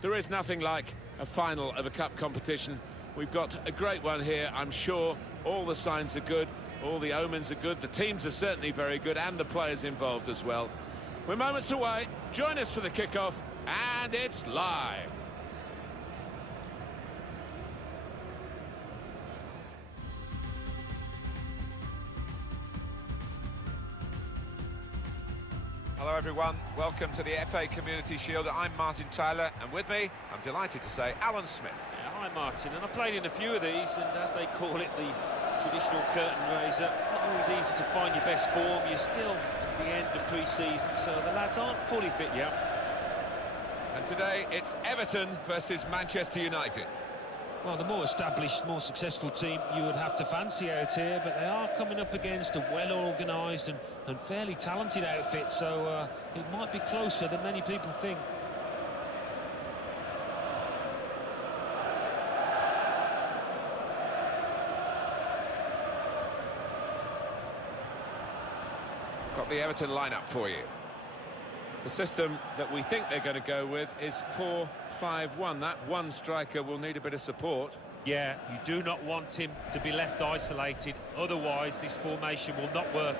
There is nothing like a final of a cup competition. We've got a great one here, I'm sure. All the signs are good, all the omens are good, the teams are certainly very good, and the players involved as well. We're moments away. Join us for the kickoff, and it's live. Hello everyone, welcome to the FA Community Shield. I'm Martin Tyler, and with me, I'm delighted to say, Alan Smith. Yeah, hi Martin, and I played in a few of these, and as they call it, the traditional curtain raiser, not always easy to find your best form. You're still at the end of pre-season, so the lads aren't fully fit yet. And today, it's Everton versus Manchester United. Well, the more established, more successful team you would have to fancy out here, but they are coming up against a well-organised and fairly talented outfit, so it might be closer than many people think. Got the Everton lineup for you. The system that we think they're going to go with is 4-5-1. That one striker will need a bit of support. Yeah, you do not want him to be left isolated, otherwise this formation will not work.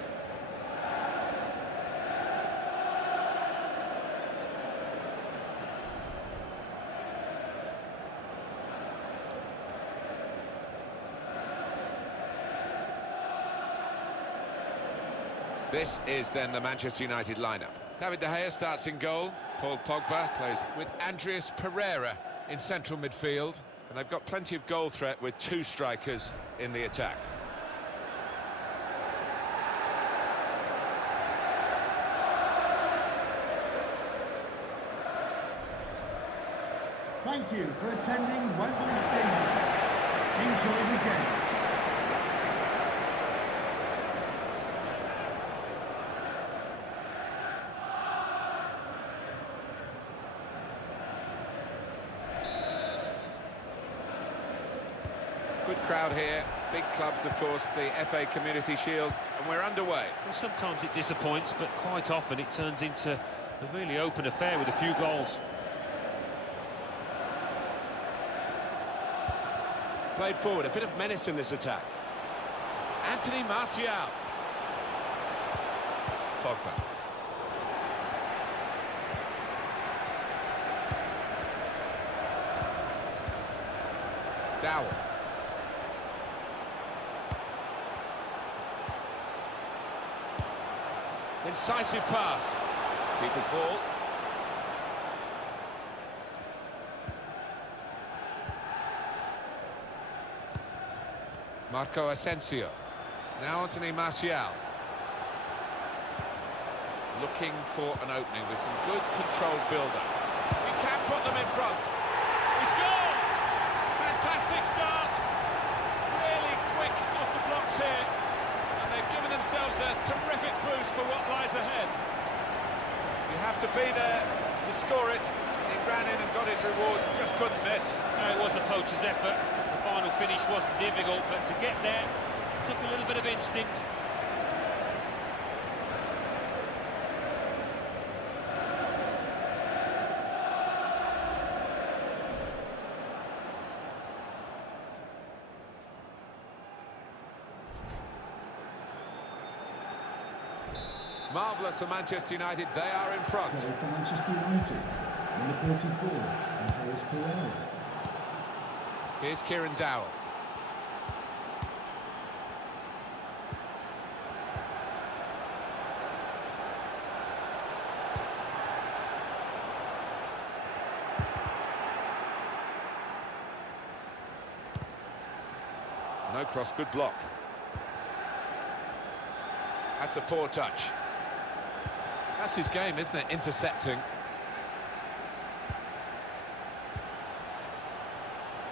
This is then the Manchester United lineup. David De Gea starts in goal. Paul Pogba plays with Andreas Pereira in central midfield. And they've got plenty of goal threat with two strikers in the attack. Thank you for attending Wembley Stadium. Enjoy the game. Good crowd here, big clubs of course, the FA Community Shield, and we're underway. Well, sometimes it disappoints, but quite often it turns into a really open affair with a few goals. Played forward, a bit of menace in this attack. Anthony Martial. Pogba. Dowell. Incisive pass. Keeper's ball. Marco Asensio. Now Anthony Martial. Looking for an opening with some good controlled build-up. He can put them in front. He scored! Fantastic start. Really quick off the blocks here. And they've given themselves a terrific boost for what lies ahead. You have to be there to score it. He ran in and got his reward, just couldn't miss. No, it was a poacher's effort. The final finish wasn't difficult, but to get there took a little bit of instinct. Marvellous for Manchester United, they are in front. Goal for Manchester United, number 34, Andreas Pereira. Here's Kieran Dowell. No cross, good block. That's a poor touch. That's his game, isn't it? Intercepting.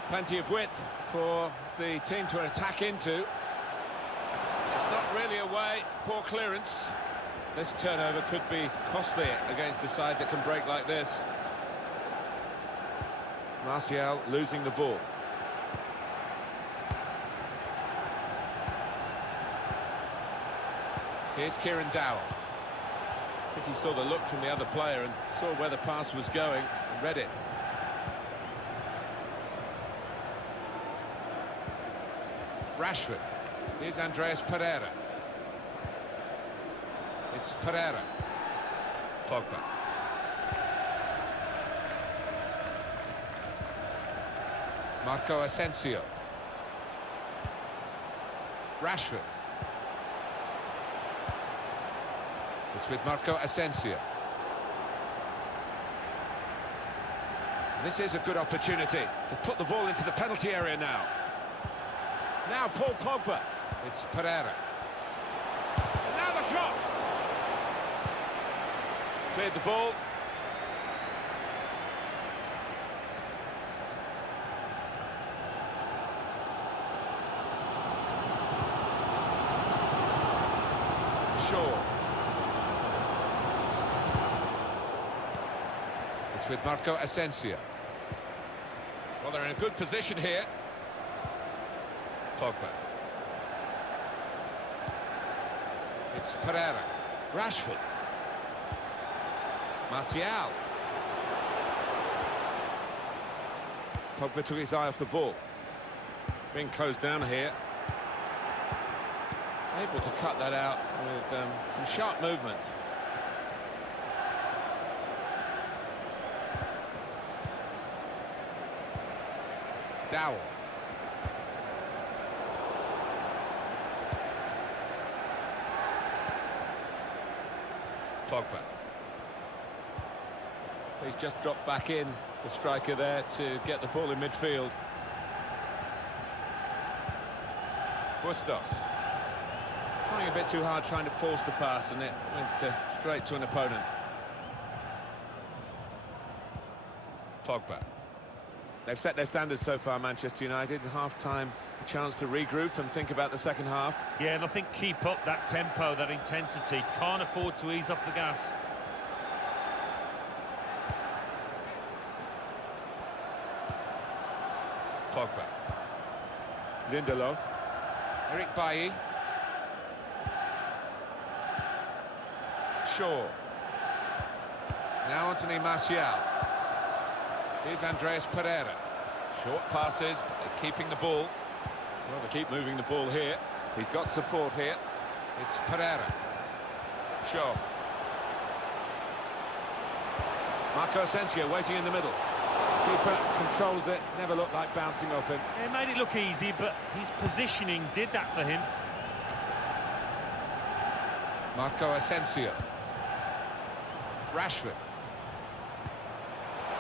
Plenty of width for the team to attack into. It's not really away. Poor clearance. This turnover could be costly against a side that can break like this. Martial losing the ball. Here's Kieran Dowell. I think he saw the look from the other player and saw where the pass was going and read it. Rashford. Here's Andreas Pereira. It's Pereira. Pogba. Marco Asensio. Rashford. It's with Marco Asensio. This is a good opportunity to put the ball into the penalty area now. Now Paul Pogba. It's Pereira. And now the shot. Cleared the ball. Shaw. It's with Marco Asensio. Well, they're in a good position here. Pogba. It's Pereira. Rashford. Martial. Pogba took his eye off the ball. Being closed down here. Able to cut that out with some sharp movement. Dowell. Pogba. He's just dropped back in, the striker there, to get the ball in midfield. Bustos. Trying a bit too hard, trying to force the pass, and it went straight to an opponent. Pogba. They've set their standards so far, Manchester United. Half-time, a chance to regroup and think about the second half. Yeah, and I think keep up that tempo, that intensity. Can't afford to ease off the gas. Pogba. Lindelof. Eric Bailly. Shaw. Now Anthony Martial. Here's Andreas Pereira. Short passes, but they're keeping the ball. Well, they keep moving the ball here. He's got support here. It's Pereira. Shaw. Marco Asensio waiting in the middle. Keeper controls it, never looked like bouncing off him. It made it look easy, but his positioning did that for him. Marco Asensio. Rashford.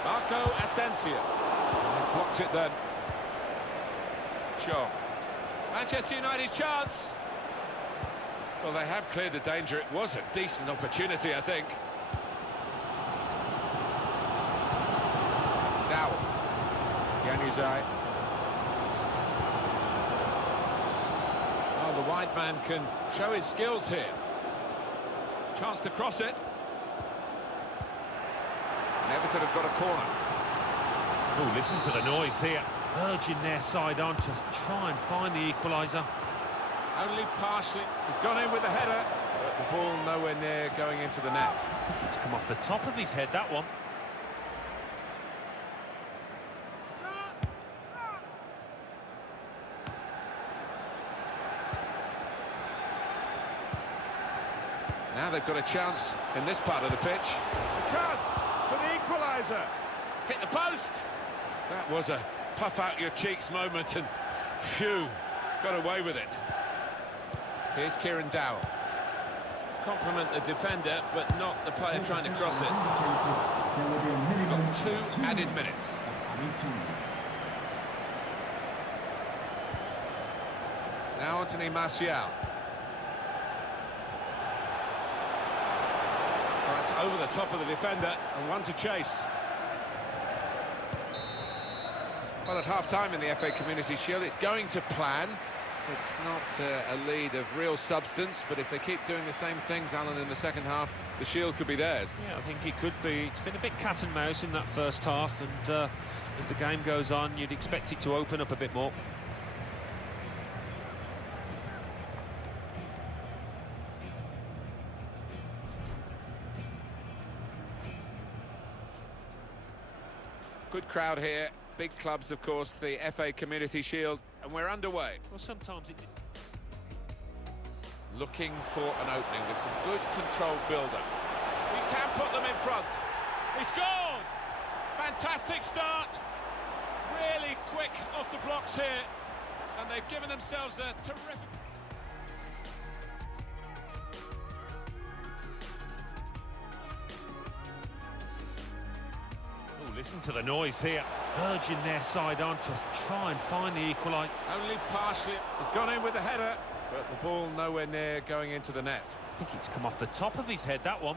Marco Asensio. He blocked it then. Shaw. Manchester United's chance. Well, they have cleared the danger. It was a decent opportunity, I think. Dowell. Januzaj. Oh, the wide man can show his skills here. Chance to cross it. And Everton have got a corner. Oh, listen to the noise here. Urging their side on to try and find the equaliser. Only partially. He's gone in with the header, but the ball nowhere near going into the net. It's come off the top of his head, that one. Now they've got a chance in this part of the pitch. A chance for the equaliser. Hit the post. That was a puff out your cheeks moment, and phew, got away with it. Here's Kieran Dowell. Compliment the defender, but not the player trying to cross it. Got 2 added minutes. Now Anthony Martial. That's over the top of the defender, and one to chase. Well, at half-time in the FA Community Shield, it's going to plan. It's not a lead of real substance, but if they keep doing the same things, Alan, in the second half, the Shield could be theirs. Yeah, I think it could be. It's been a bit cat and mouse in that first half, and as the game goes on, you'd expect it to open up a bit more. Good crowd here, big clubs, of course, the FA Community Shield. and we're underway. Well, sometimes it... Looking for an opening with some good controlled build-up. He can put them in front. He scored! Fantastic start. Really quick off the blocks here. And they've given themselves a terrific... Oh, listen to the noise here. Urging their side on to try and find the equaliser. Only partially. He's gone in with the header, but the ball nowhere near going into the net. I think it's come off the top of his head, that one.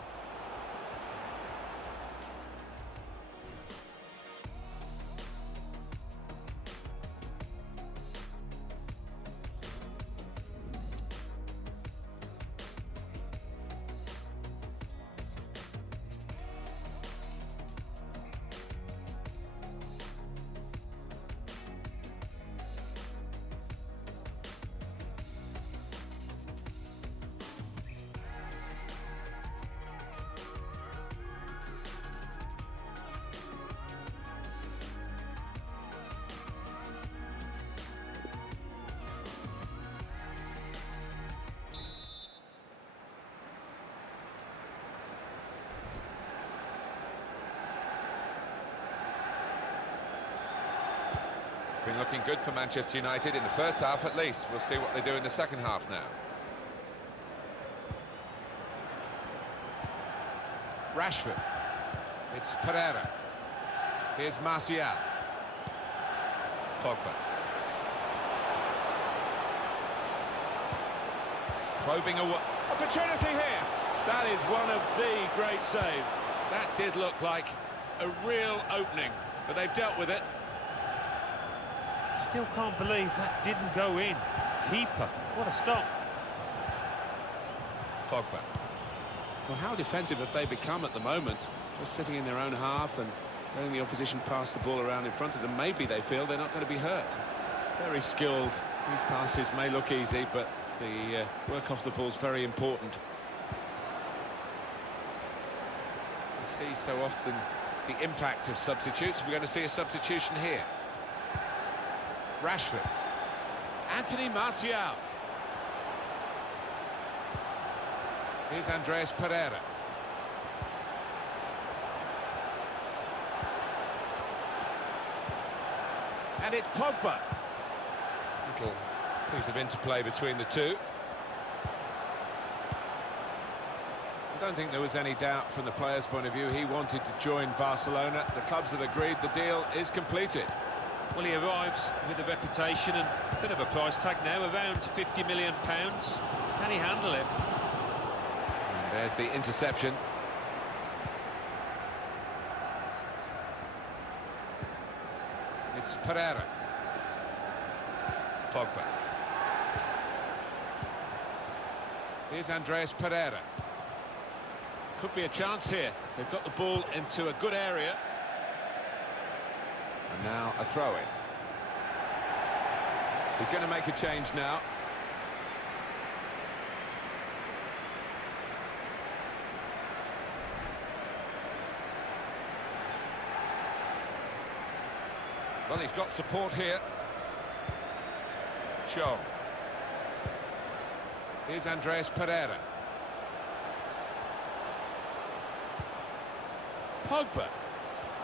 Been looking good for Manchester United in the first half at least. We'll see what they do in the second half now. Rashford. It's Pereira. Here's Martial. Pogba. Probing a opportunity here. That is one of the great saves. That did look like a real opening, but they've dealt with it. Still can't believe that didn't go in. Keeper, what a stop. Pogba. Well, how defensive have they become at the moment? Just sitting in their own half and letting the opposition pass the ball around in front of them. Maybe they feel they're not going to be hurt. Very skilled. These passes may look easy, but the work off the ball is very important. You see so often the impact of substitutes. We're going to see a substitution here. Rashford. Anthony Martial. Here's Andreas Pereira. And it's Pogba. Little piece of interplay between the two. I don't think there was any doubt from the player's point of view. He wanted to join Barcelona. The clubs have agreed the deal is completed. Well, he arrives with a reputation and a bit of a price tag now, around £50 million. Can he handle it? And there's the interception. It's Pereira. Pogba. Here's Andreas Pereira. Could be a chance here. They've got the ball into a good area. And now a throw-in. He's going to make a change now. Well, he's got support here. Shaw. Here's Andreas Pereira. Pogba.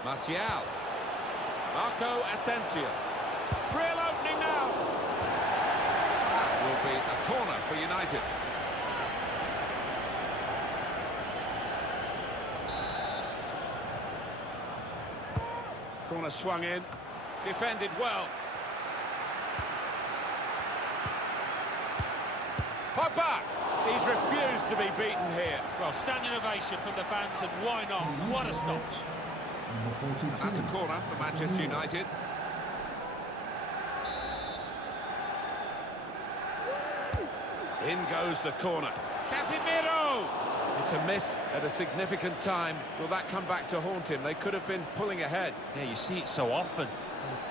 Martial. Marco Asensio. Real opening now. That will be a corner for United. Corner swung in. Defended well. Pogba! He's refused to be beaten here. Well, standing ovation from the fans, and why not? What a stop. And that's a corner for Manchester United. In goes the corner. Casemiro! It's a miss at a significant time. Will that come back to haunt him? They could have been pulling ahead. Yeah, you see it so often.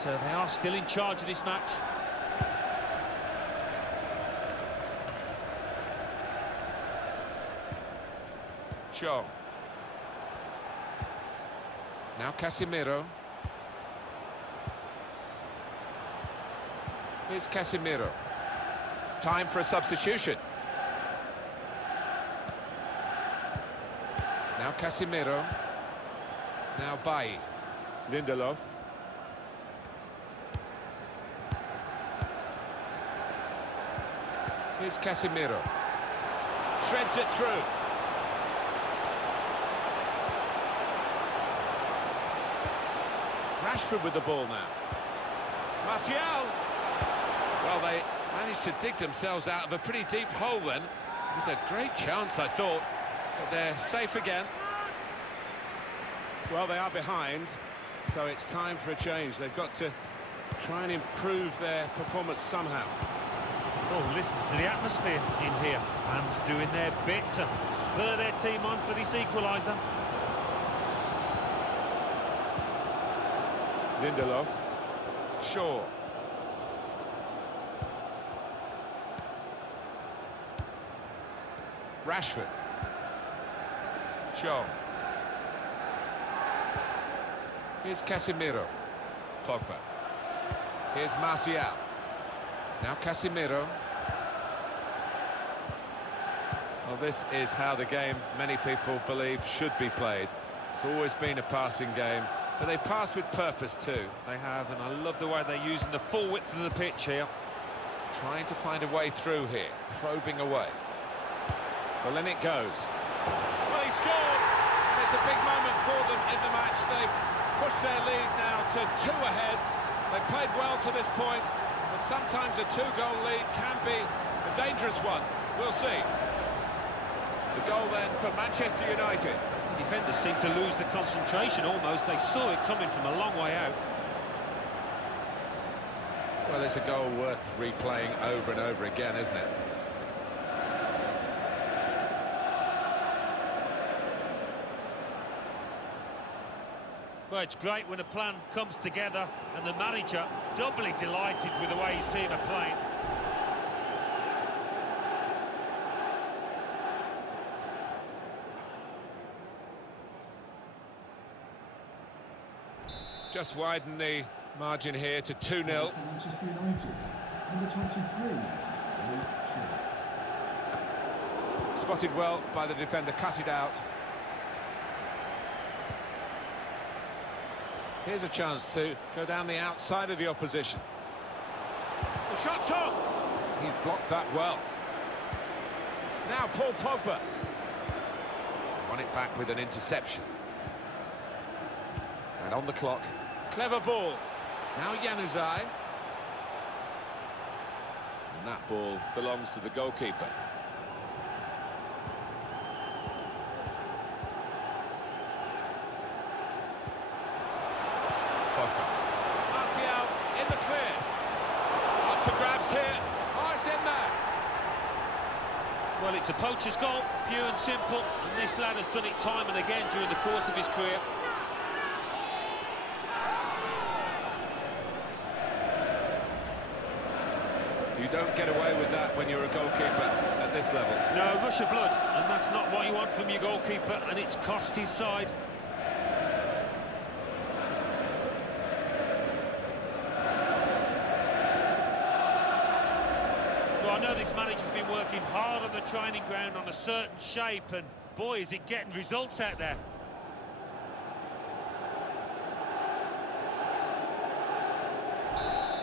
But they are still in charge of this match. Shaw. Now Casemiro. Here's Casemiro. Time for a substitution. Now Casemiro. Now Bailly. Lindelof. Here's Casemiro. Threads it through. Rashford with the ball now. Martial. Well, they managed to dig themselves out of a pretty deep hole then. It was a great chance, I thought, but they're safe again. Well, they are behind, so it's time for a change. They've got to try and improve their performance somehow. Oh, listen to the atmosphere in here. Fans doing their bit to spur their team on for this equaliser. Lindelof. Shaw. Rashford. Shaw. Here's Casemiro. Pogba. Here's Martial. Now Casemiro. Well, this is how the game, many people believe, should be played. It's always been a passing game, but they pass with purpose too. They have, and I love the way they're using the full width of the pitch here. Trying to find a way through here, probing away. Well, in it goes. Well, he scored! It's a big moment for them in the match. They've pushed their lead now to 2 ahead. They've played well to this point, but sometimes a 2-goal lead can be a dangerous one. We'll see. The goal then for Manchester United. The defenders seem to lose the concentration almost. They saw it coming from a long way out. Well, it's a goal worth replaying over and over again, isn't it? Well, it's great when a plan comes together and the manager doubly delighted with the way his team are playing. Just widen the margin here to 2-0. Manchester United, number 23. Spotted well by the defender, cut it out. Here's a chance to go down the outside of the opposition. The shot's on! He's blocked that well. Now Paul Pogba. Won it back with an interception. And on the clock. Clever ball. Now Januzaj. And that ball belongs to the goalkeeper. Martial in the clear. Up for grabs here. Oh, it's in there. Well, it's a poacher's goal, pure and simple, and this lad has done it time and again during the course of his career. You don't get away with that when you're a goalkeeper at this level. No, rush of blood, and that's not what you want from your goalkeeper, and it's cost his side. I know this manager's been working hard on the training ground on a certain shape, and boy, is it getting results out there.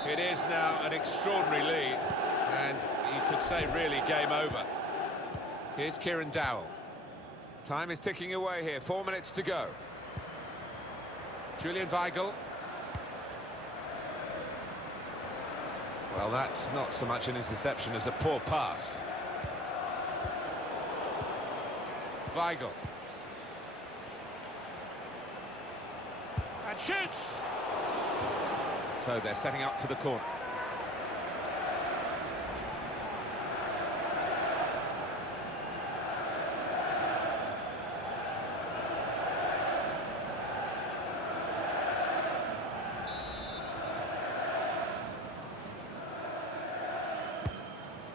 It is now an extraordinary lead, and you could say really game over. Here's Kieran Dowell. Time is ticking away here, 4 minutes to go. Julian Weigl. Well, that's not so much an interception as a poor pass. Weigl. And shoots! So they're setting up for the corner.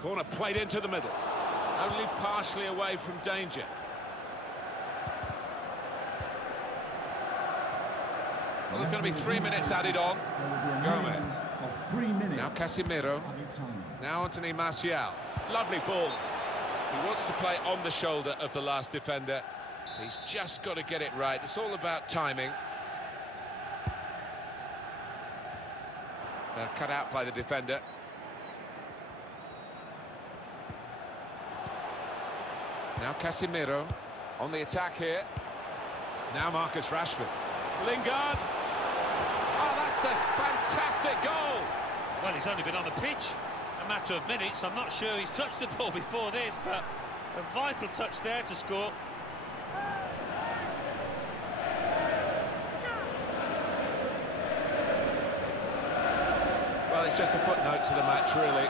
Corner played into the middle. Only partially away from danger. Well, there's going to be 3 minutes added on. Gomez. Of 3 minutes. Now Casemiro. Now Anthony Martial. Lovely ball. He wants to play on the shoulder of the last defender. He's just got to get it right. It's all about timing. They're cut out by the defender. Now Casemiro on the attack here. Now Marcus Rashford. Lingard. Oh, that's a fantastic goal. Well, he's only been on the pitch a matter of minutes. I'm not sure he's touched the ball before this, but a vital touch there to score. Well, it's just a footnote to the match, really.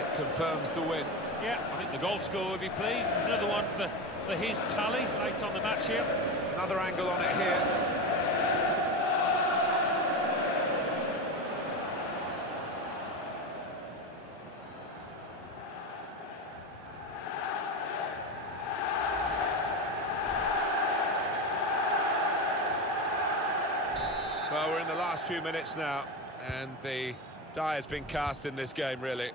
It confirms the win. Yeah, I think the goal scorer would be pleased. Another one for his tally late on the match here. Another angle on it here. Well, we're in the last few minutes now, and the die has been cast in this game, really.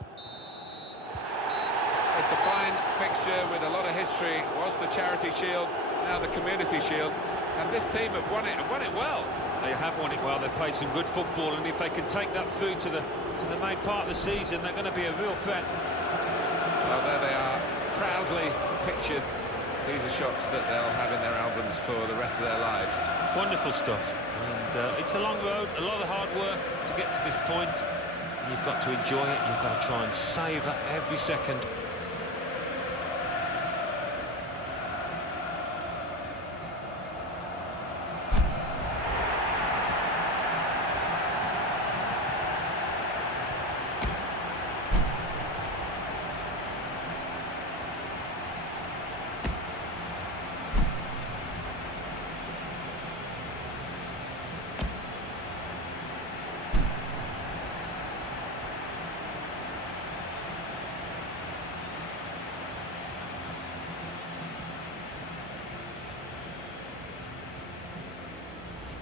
It's a fine fixture with a lot of history. It was the Charity Shield, now the Community Shield, and this team have won it, and won it well. They have won it well. They've played some good football, and if they can take that through to the main part of the season, they're going to be a real threat. Well, there they are, proudly pictured. These are shots that they'll have in their albums for the rest of their lives. Wonderful stuff. And it's a long road, a lot of hard work to get to this point. You've got to enjoy it. You've got to try and savour every second.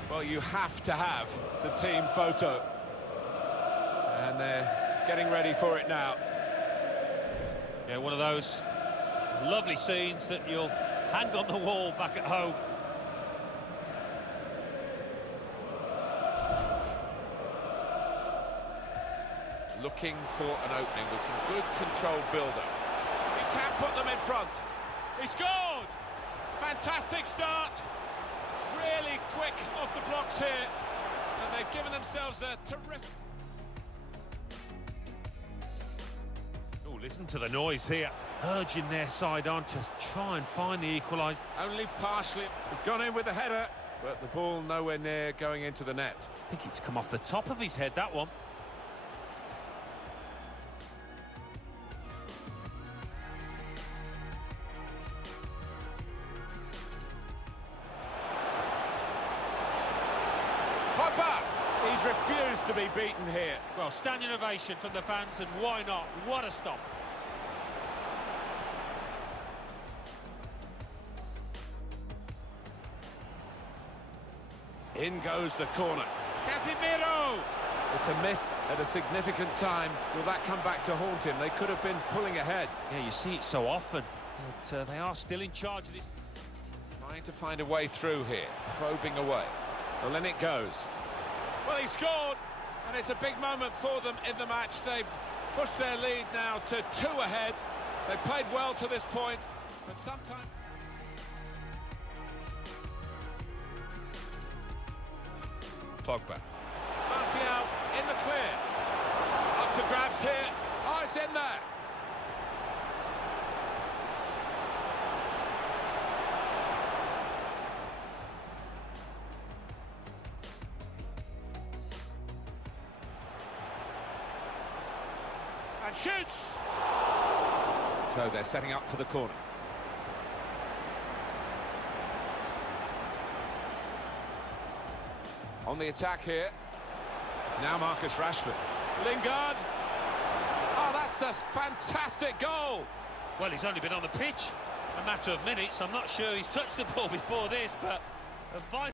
Well, you have to have the team photo. And they're getting ready for it now. Yeah, one of those lovely scenes that you'll hang on the wall back at home. Looking for an opening with some good controlled build-up. He can put them in front. He scored! Fantastic start. Really quick off the blocks here. And they've given themselves a terrific... Oh, listen to the noise here. Urging their side on to try and find the equaliser. Only partially. He's gone in with the header, but the ball nowhere near going into the net. I think it's come off the top of his head, that one. Pogba! He's refused to be beaten here. Well, standing ovation from the fans, and why not? What a stop. In goes the corner. Casemiro! It's a miss at a significant time. Will that come back to haunt him? They could have been pulling ahead. Yeah, you see it so often, but they are still in charge of this. Trying to find a way through here, probing away. Well, then it goes. Well, he scored, and it's a big moment for them in the match. They've pushed their lead now to 2 ahead. They've played well to this point, but sometimes... Pogba. Martial in the clear. Up for grabs here. Oh, it's in there. And shoots! So they're setting up for the corner. On the attack here. Now Marcus Rashford. Lingard. Oh, that's a fantastic goal! Well, he's only been on the pitch a matter of minutes. I'm not sure he's touched the ball before this, but a vital...